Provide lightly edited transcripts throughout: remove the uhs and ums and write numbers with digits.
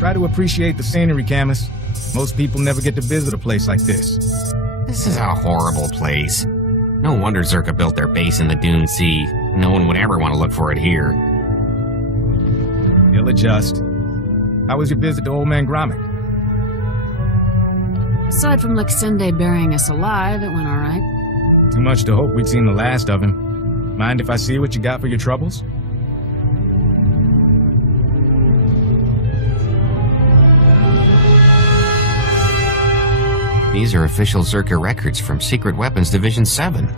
Try to appreciate the scenery, Camus. Most people never get to visit a place like this. This is a horrible place. No wonder Zerka built their base in the Dune Sea. No one would ever want to look for it here. You'll adjust. How was your visit to Old Man Gromit? Aside from Lexende burying us alive, it went alright. Too much to hope we'd seen the last of him. Mind if I see what you got for your troubles? These are official Zerka records from Secret Weapons Division 7.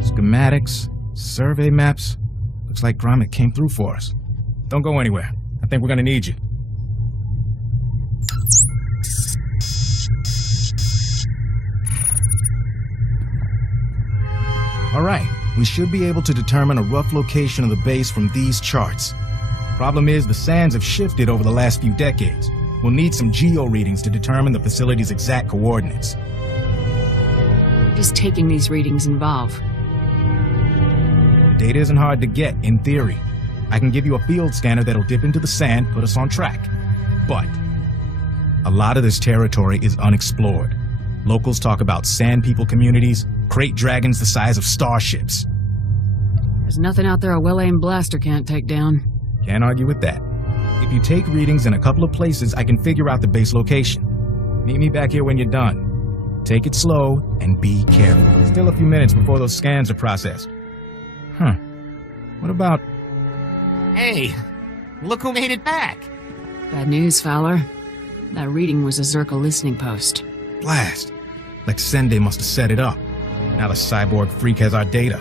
Schematics, survey maps. Looks like Gromit came through for us. Don't go anywhere. I think we're gonna need you. Alright, we should be able to determine a rough location of the base from these charts. Problem is, the sands have shifted over the last few decades. We'll need some geo readings to determine the facility's exact coordinates. What does taking these readings involve? The data isn't hard to get, in theory. I can give you a field scanner that'll dip into the sand, put us on track. But a lot of this territory is unexplored. Locals talk about sand people communities, crate dragons the size of starships. There's nothing out there a well-aimed blaster can't take down. Can't argue with that. If you take readings in a couple of places, I can figure out the base location. Meet me back here when you're done. Take it slow and be careful. Still a few minutes before those scans are processed. Huh. What about... Hey, look who made it back. Bad news, Fowler. That reading was a Zerka listening post. Blast. Lexende must have set it up. Now the cyborg freak has our data.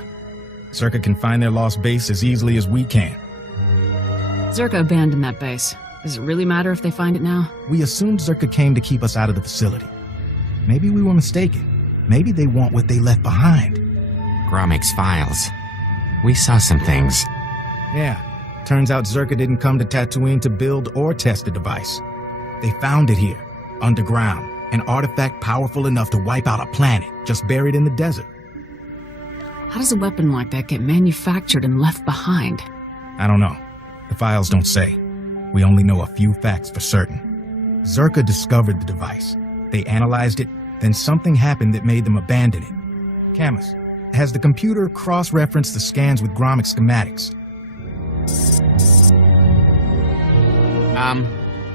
Zerka can find their lost base as easily as we can. Zerka abandoned that base. Does it really matter if they find it now? We assumed Zerka came to keep us out of the facility. Maybe we were mistaken. Maybe they want what they left behind. Gromik's files. We saw some things. Yeah. Turns out Zerka didn't come to Tatooine to build or test the device. They found it here, underground, an artifact powerful enough to wipe out a planet, just buried in the desert. How does a weapon like that get manufactured and left behind? I don't know. The files don't say. We only know a few facts for certain. Zerka discovered the device. They analyzed it, then something happened that made them abandon it. Camus, has the computer cross-referenced the scans with Gromit schematics?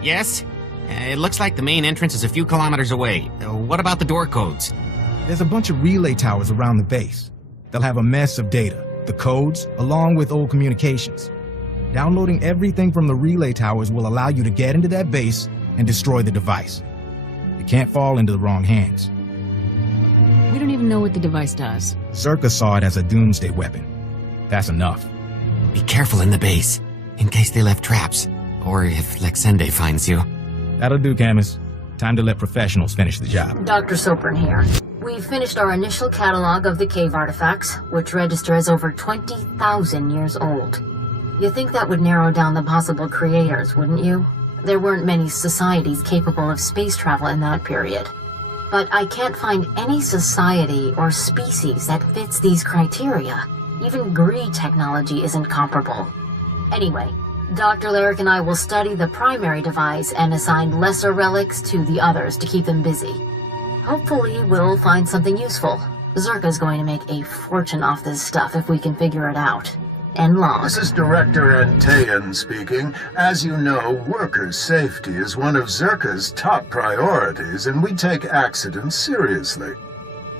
Yes? It looks like the main entrance is a few kilometers away. What about the door codes? There's a bunch of relay towers around the base. They'll have a mess of data, the codes, along with old communications. Downloading everything from the relay towers will allow you to get into that base and destroy the device. It can't fall into the wrong hands. We don't even know what the device does. Zerka saw it as a doomsday weapon. That's enough. Be careful in the base, in case they left traps, or if Lexende finds you. That'll do, Camus. Time to let professionals finish the job. Dr. Sopran here. We've finished our initial catalog of the cave artifacts, which register as over 20,000 years old. You think that would narrow down the possible creators, wouldn't you? There weren't many societies capable of space travel in that period. But I can't find any society or species that fits these criteria. Even Gree technology isn't comparable. Anyway, Dr. Larrick and I will study the primary device and assign lesser relics to the others to keep them busy. Hopefully, we'll find something useful. Zerka's going to make a fortune off this stuff if we can figure it out. And long. This is Director Antaean speaking. As you know, workers' safety is one of Zerka's top priorities, and we take accidents seriously.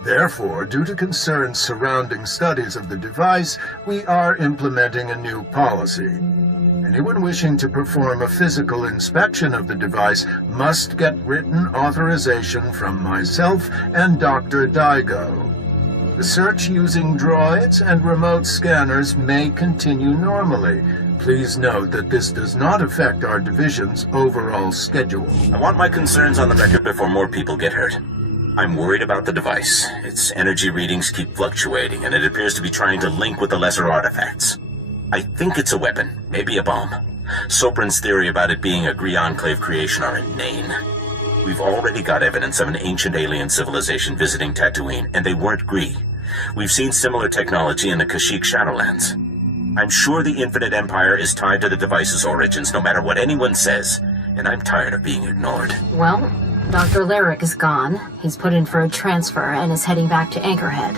Therefore, due to concerns surrounding studies of the device, we are implementing a new policy. Anyone wishing to perform a physical inspection of the device must get written authorization from myself and Dr. Daigo. The search using droids and remote scanners may continue normally. Please note that this does not affect our division's overall schedule. I want my concerns on the record before more people get hurt. I'm worried about the device. Its energy readings keep fluctuating, and it appears to be trying to link with the lesser artifacts. I think it's a weapon, maybe a bomb. Sopran's theory about it being a Gree Enclave creation are inane. We've already got evidence of an ancient alien civilization visiting Tatooine, and they weren't Gree. We've seen similar technology in the Kashyyyk Shadowlands. I'm sure the Infinite Empire is tied to the device's origins, no matter what anyone says, and I'm tired of being ignored. Well, Dr. Lyric is gone. He's put in for a transfer and is heading back to Anchorhead,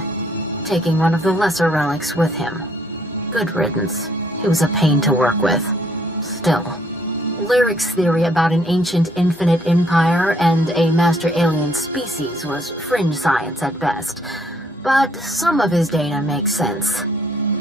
taking one of the lesser relics with him. Good riddance. He was a pain to work with. Still, Lyric's theory about an ancient infinite empire and a master alien species was fringe science at best, but some of his data makes sense.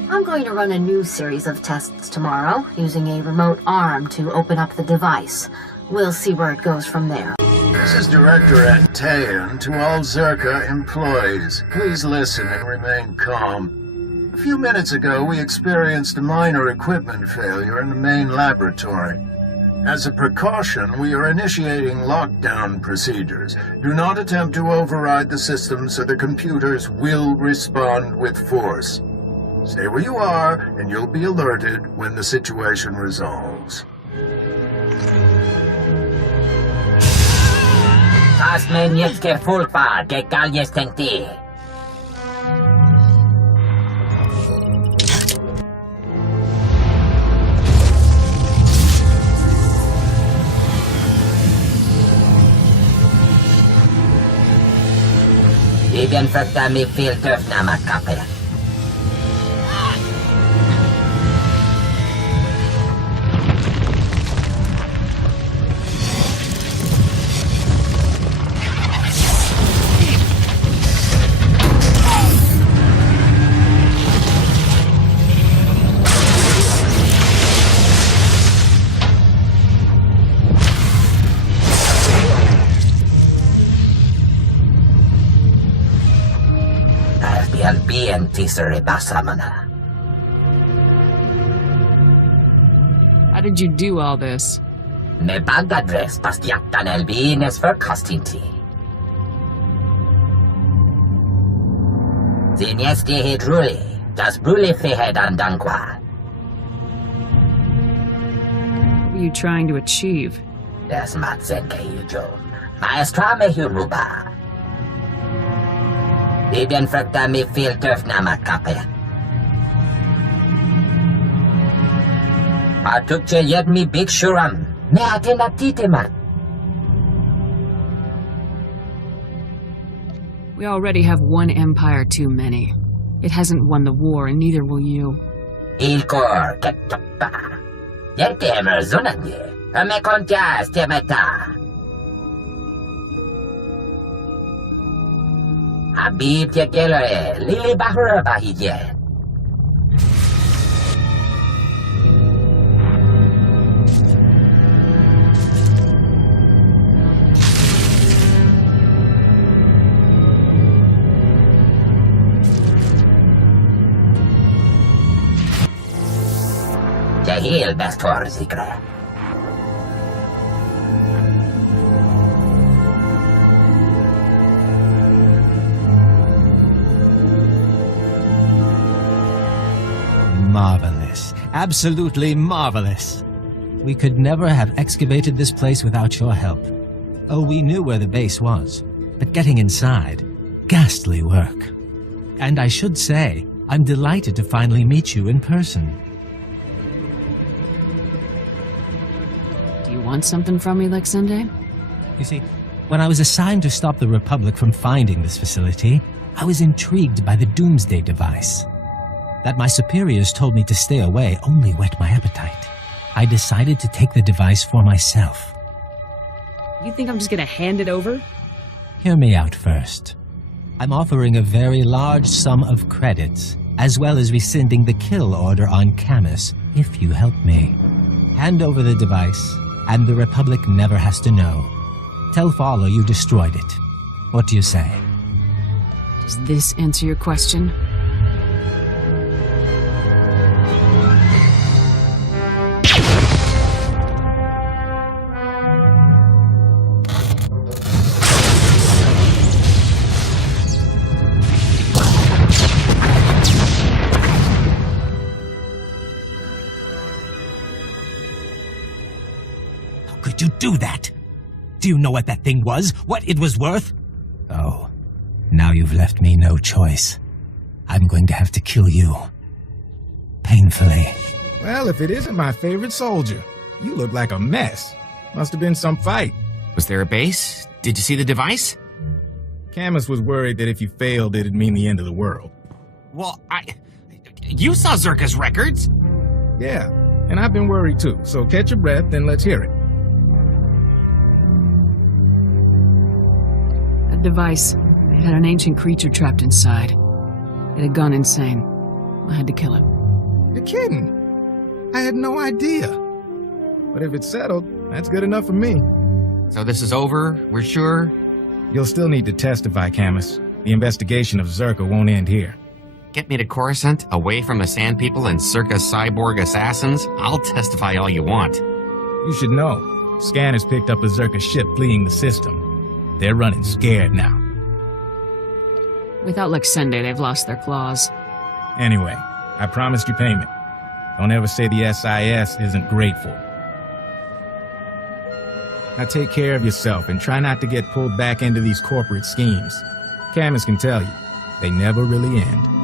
I'm going to run a new series of tests tomorrow, using a remote arm to open up the device. We'll see where it goes from there. This is Director Antaean to all Zerka employees. Please listen and remain calm. A few minutes ago, we experienced a minor equipment failure in the main laboratory. As a precaution, we are initiating lockdown procedures. Do not attempt to override the system, so the computers will respond with force. Stay where you are, and you'll be alerted when the situation resolves. Tasme nieckie fulpa, gekal jestem ty. Ibien fakta mi filtrów na makapę. How did you do all this? Me bagadres pastiaktan elbines for kastinti. Ziniesti hidruli, das bruli fihed andankwa. What were you trying to achieve? Des matzenke yujom. Maestra me huruba. Ibien fakta mi filtrów na makapę. Patukche yed mi big shuram. Me atenatitemat. We already have one empire too many. It hasn't won the war, and neither will you. Ilkor kettopa. Yetemer zunadye. Me kontias temeta. Habib tekelore, lili bahura bahije. Jahil bestor zikre. Marvelous. Absolutely marvelous. We could never have excavated this place without your help. Oh, we knew where the base was, but getting inside, ghastly work. And I should say, I'm delighted to finally meet you in person. Do you want something from me, Lexende? You see, when I was assigned to stop the Republic from finding this facility, I was intrigued by the Doomsday device. That my superiors told me to stay away only whet my appetite. I decided to take the device for myself. You think I'm just gonna hand it over? Hear me out first. I'm offering a very large sum of credits, as well as rescinding the kill order on Camus, if you help me. Hand over the device, and the Republic never has to know. Tell Fowler you destroyed it. What do you say? Does this answer your question? Could you do that? Do you know what that thing was? What it was worth? Oh, now you've left me no choice. I'm going to have to kill you. painfully. Well, if it isn't my favorite soldier, you look like a mess. Must have been some fight. Was there a base? Did you see the device? Camus was worried that if you failed, it'd mean the end of the world. Well, you saw Zerka's records. Yeah, and I've been worried too, so catch your breath and let's hear it. That device, it had an ancient creature trapped inside. It had gone insane. I had to kill it. You're kidding. I had no idea. But if it's settled, that's good enough for me. So this is over? We're sure? You'll still need to testify, Camus. The investigation of Zerka won't end here. Get me to Coruscant, away from the Sand People and Zerka's cyborg assassins? I'll testify all you want. You should know. Scanners picked up a Zerka ship fleeing the system. They're running scared now. Without Lexende, they've lost their claws. Anyway, I promised you payment. Don't ever say the SIS isn't grateful. Now take care of yourself and try not to get pulled back into these corporate schemes. Camus can tell you, they never really end.